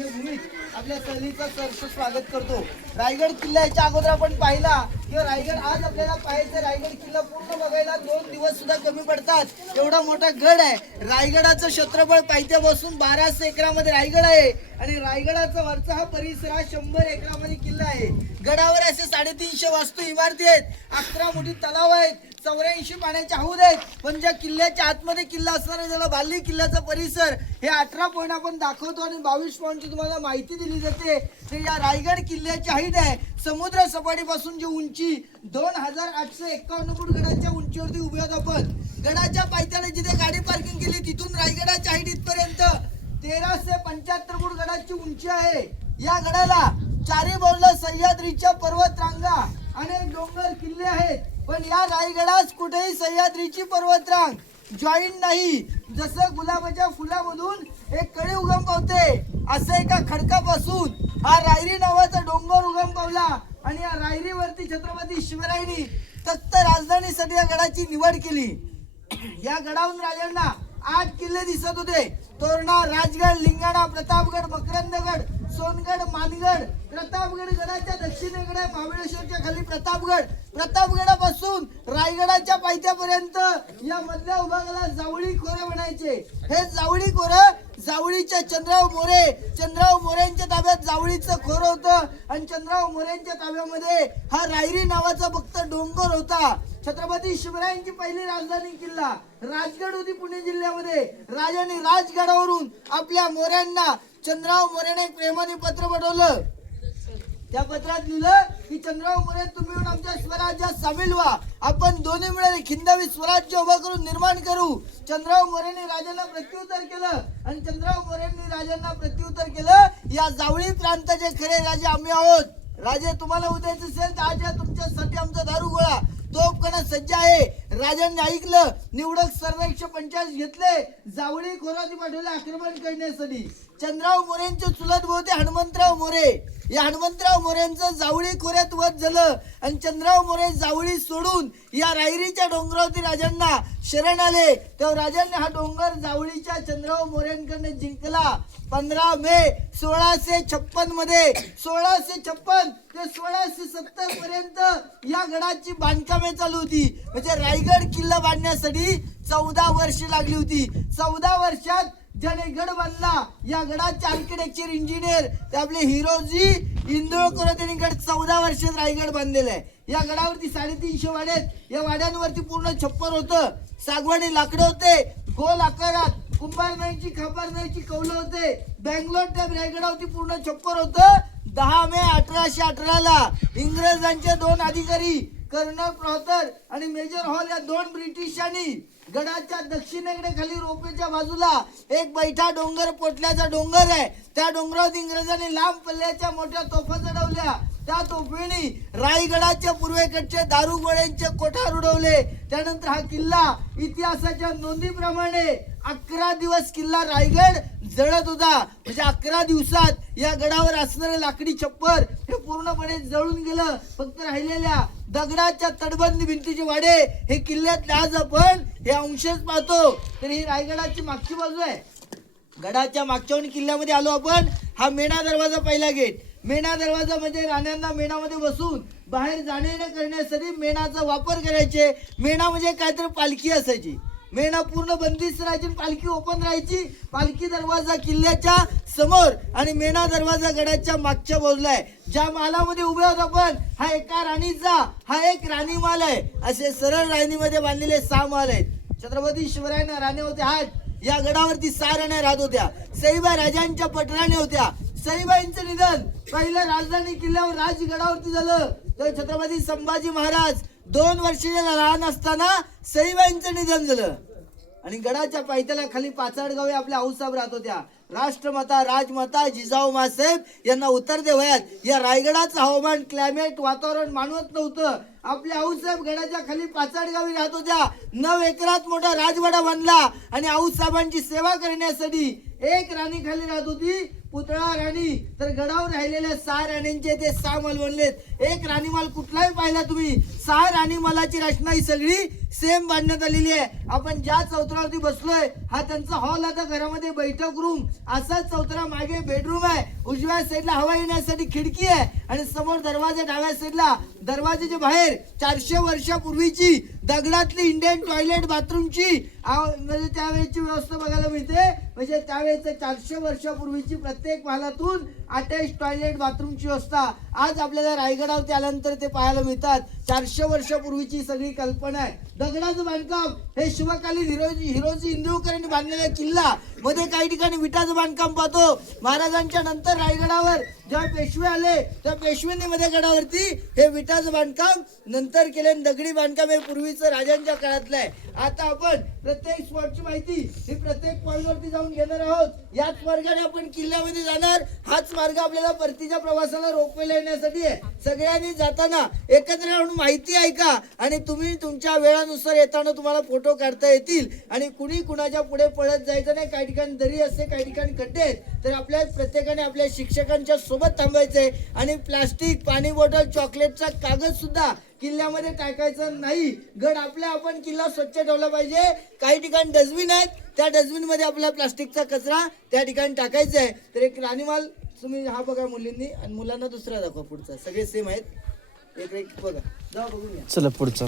रंगभूमीत आपल्या सहलीचं सहर्ष स्वागत करतो। रायगड किल्ल्याच्या अगोदर आपण पाहिला किंवा रायगड आज आपल्याला पाहायचं, रायगड किल्ला पूर्ण बघायला 2 दिवस सुद्धा कमी पडतात। एवढा मोठा गड आहे। रायगडाचं क्षेत्रफळ पायथ्यापासून 1200 एकरामध्ये रायगड आहे आणि रायगडाचा वरचा हा परिसर हा 100 एकरामध्ये किल्ला आहे। गडावर असे 350 वास्तू इमारती आहेत, 11 मोठी तलाव आहेत, 84 पाण्याचे हौद आहेत। पण ज्या किल्ल्याच्या आतमध्ये किल्ला असणार ज्याला बाल्ली किल्ल्याचा परिसर हे 18 पॉईंट आपण दाखवतो आणि 22 पॉईंटची तुम्हाला माहिती दिली जाते। तर या रायगड किल्ल्याची हाईट आहे समुद्र सपाटीपासून जी उंची 2851 फूट गडाच्या उंचीवरती उभे आहोत आपण। गडाच्या पायथ्याला जिथे गाडी पार्किंग केली तिथून रायगडाच्या हाईट इथपर्यंत 1375 फूट गडाची उंची आहे। या गडाला चारी बाजूला सह्याद्रीच्या पर्वत रांगा अनेक डोंगर किल्ले आहेत, पण या रायगडास कुठेही सह्याद्रीची पर्वतरांग जॉईंट नाही। जसं गुलाबाच्या फुलामधून एक कळी उगम पावते असे एका खडकापासून हा रायरी नावाचा डोंगर उगम पावला आणि या रायरीवरती छत्रपती शिवरायांनी तख्त राजधानीसाठी या गडाची निवड केली। या गडावरून राजांना 8 किल्ले दिसत होते, तोरणा, राजगड, लिंगाणा, प्रतापगड, मकरंदगड, सोनगड, मानगड। प्रतापगड गडाच्या दक्षिणेकडे महाबळेश्वरच्या खाली प्रतापगड, प्रतापगडापासून रायगडाच्या पायथ्यापर्यंत या मधल्या विभागाला जावळी खोरे म्हणायचे। हे जावळी खोरं जावळीच्या चंद्रराव मोरेंच्या ताब्यात जावळीचं खोरं होतं आणि चंद्रराव मोरेंच्या ताब्यामध्ये हा रायरी नावाचा फक्त डोंगर होता। छत्रपती शिवरायांची पहिली राजधानी किल्ला राजगड होती पुणे जिल्ह्यामध्ये। राजाने राजगडावरून आपल्या मोऱ्यांना चंद्रराव मोरेने प्रेमाने पत्र पाठवलं। त्या पत्रात लिहिलं की चंद्रराव मोरे तुम्ही येऊन आमच्या स्वराज्यात सामील व्हा, आपण दोन्ही मिळाले खिंदावी स्वराज्य उभा करून निर्माण करू। चंद्रराव मोरेने राजांना प्रत्युत्तर केलं आणि चंद्रराव मोरेंनी राजांना प्रत्युत्तर केलं, या जावळी प्रांताचे खरे राजे आम्ही आहोत। राजे तुम्हाला उद्याच असेल तर आज या तुमच्यासाठी आमचा दारू गोळा तोफखाना सज्ज आहे। राजांनी ऐकलं, निवडक सर्व 145 घेतले, जावळी खोराती पाठवले आक्रमण करण्यासाठी। चंद्रराव मोरेंचे चुलत भाऊ ते हनुमंतराव मोरे, या हनुमंतराव मोरेंचं जावळी खोऱ्यात वध झालं आणि चंद्रराव मोरे जावळी सोडून या रायरीच्या डोंगरावरती राजांना शरण आले। तेव्हा राजांनी हा डोंगर जावळीच्या चंद्रराव मोरेंकडे जिंकला। 15 मे 1656 मध्ये 1656 ते 1670 पर्यंत या गडाची बांधकामे चालू होती। म्हणजे रायगड किल्ला बांधण्यासाठी 14 वर्ष लागली होती। 14 वर्षात ज्याने गड बांधला या गडाचे आर्किटेक्चर इंजिनियर ते आपले हिरोजी इंदोळकर, त्यांनी गड 14 वर्षात रायगड बांधलेला आहे। या गडावरती 350 वाडे आहेत, या वाड्यांवरती पूर्ण छप्पर होतं, सागवानी लाकडं होते, गोल आकारात कुंभारनाईची खापरनाईची कौलं होते। बँगलोर त्या रायगडावरती पूर्ण छप्पर होतं। 10 मे 1818 ला इंग्रजांचे 2 अधिकारी कर्नल प्रॉतर आणि मेजर हॉल या 2 ब्रिटिशांनी गडाच्या दक्षिणेकडे खाली रोपेच्या बाजूला एक बैठा डोंगर पोटल्याचा डोंगर आहे, त्या डोंगरावर इंग्रजांनी लांब पल्ल्याच्या मोठ्या तोफा चढवल्या। त्या तोफेने रायगडाच्या पूर्वेकडचे दारुगोळ्यांचे कोठार उडवले। त्यानंतर हा किल्ला इतिहासाच्या नोंदीप्रमाणे 11 दिवस किल्ला रायगड जळत होता। म्हणजे 11 दिवसात या गडावर असणारे लाकडी छप्पर हे पूर्णपणे जळून गेलं। फक्त राहिलेल्या दगडाच्या तटबंदी भिंतीचे वाडे हे किल्ल्यात आज आपण हे अंशच पाहतो। तर ही रायगडाची मागची बाजू आहे। गडाच्या मागच्या किल्ल्यामध्ये आलो आपण। हा मेणा दरवाजा पहिला गेट। मेणा दरवाजा म्हणजे राण्यांना मेणामध्ये बसून बाहेर जाणे करण्यासाठी मेणाचा वापर करायचे। मेणा म्हणजे काहीतरी पालखी असायची, मेणा पूर्ण बंदिस्त राहायची, पालखी ओपन राहायची। पालखी दरवाजा किल्ल्याच्या समोर आणि मेणा दरवाजा गडाच्या मागच्या बाजूला आहे। ज्या मालामध्ये उभे आहोत आपण हा एका राणीचा हा एक राणी माल आहे। असे सरळ राणीमध्ये बांधलेले 6 माल आहेत। छत्रपती शिवरायांना राण्या होत्या 8, या गडावरती 6 राण्या राहत होत्या। सईबाई राजांच्या पटराण्या होत्या। सईबाईंचं निधन पहिल्या राजधानी किल्ल्यावर राजगडावरती झालं। तर छत्रपती संभाजी महाराज 2 वर्षाचे लहान असताना सईबाईंचं निधन झालं आणि गडाच्या पायथ्याला खाली पाचाडगावी आपल्या आऊसाहेब राहत होत्या। राष्ट्रमाता राजमाता जिजाऊ मासाहेब यांना उतरते वयात या रायगडाचं हवामान क्लायमेट वातावरण मानवत नव्हतं। आपल्या आऊसाहेब गडाच्या खाली पाचाडगावी राहत होत्या। 9 एकरात मोठा राजवाडा बांधला आणि आऊसाहेबांची सेवा करण्यासाठी एक राणी खाली राहत होती, पुतळा राणी, तर गडावर राहिलेल्या 6 राण्यांचे ते 6 महल बनलेत. एक राणीमाल कुठलाही पाहिला तुम्ही, 6 राणीमालाची रचना ही सगळी सेम बांधण्यात आलेली आहे. आपण ज्या चौतरावरती बसलोय हा त्यांचा हॉल, आता घरामध्ये बैठक रूम, असाच चौतरा मागे बेडरूम आहे. उजव्या साईडला हवा येण्यासाठी खिडकी आहे आणि समोर दरवाजा, डाव्या साईडला दरवाजाच्या बाहेर 400 वर्षापूर्वीची दगडातली इंडियन टॉयलेट बाथरूमची म्हणजे त्यावेळेची व्यवस्था बघायला मिळते. म्हणजे त्यावेळेचं 400 वर्षापूर्वीची प्रत्येक महालातून अटॅच टॉयलेट बाथरूमची व्यवस्था आज आपल्याला रायगडावरती आल्यानंतर ते पाहायला मिळतात. 400 वर्षापूर्वीची सगळी कल्पना आहे. दगडाचं बांधकाम हे शिवकालीन हिरोजी इंदुरकरांनी बांधलेला किल्ला, मध्ये काही ठिकाणी विटाचं बांधकाम पाहतो. महाराजांच्या नंतर रायगडावर जेव्हा पेशवे आले त्या पेशव्यांनी मध्ये गडावरती हे विटाचं बांधकाम नंतर केले. दगडी बांधकाम हे पूर्वीचं राजांच्या काळातलं आहे. आता आपण प्रत्येक स्पॉटची माहिती ही प्रत्येक पॉइंट वरती जाऊन घेणार आहोत. याच मार्गाने आपण किल्ल्यामध्ये जाणार. हाच मार्ग आपल्याला परतीच्या प्रवासाला रोपवेला येण्यासाठी आहे. सगळ्यांनी जाताना एकत्र राहून माहिती ऐका आणि तुम्ही तुमच्या वेळानुसार येताना तुम्हाला फोटो काढता येतील आणि कुणी कुणाच्या पुढे पळत जायचं नाही. काही ठिकाणी दरी असते, काही ठिकाणी खड्डे आहेत, तर आपल्या प्रत्येकाने आपल्या शिक्षकांच्या सोबत थांबायचंय आणि प्लास्टिक, पाणी बॉटल, चॉकलेटचा कागद सुद्धा किल्ल्यामध्ये टाकायचं नाही. गड आपण किल्ला स्वच्छ ठेवला पाहिजे. काही ठिकाणी डस्टबिन आहेत, त्या डस्टबिन मध्ये आपला प्लास्टिकचा कचरा त्या ठिकाणी टाकायचा आहे. तर एक राणीमाल तुम्ही हा बघा मुलींनी आणि मुलांना दुसरा दाखवा पुढचा, सगळे सेम आहेत. एक बघा, जाऊ बघूया. चला पुढचा.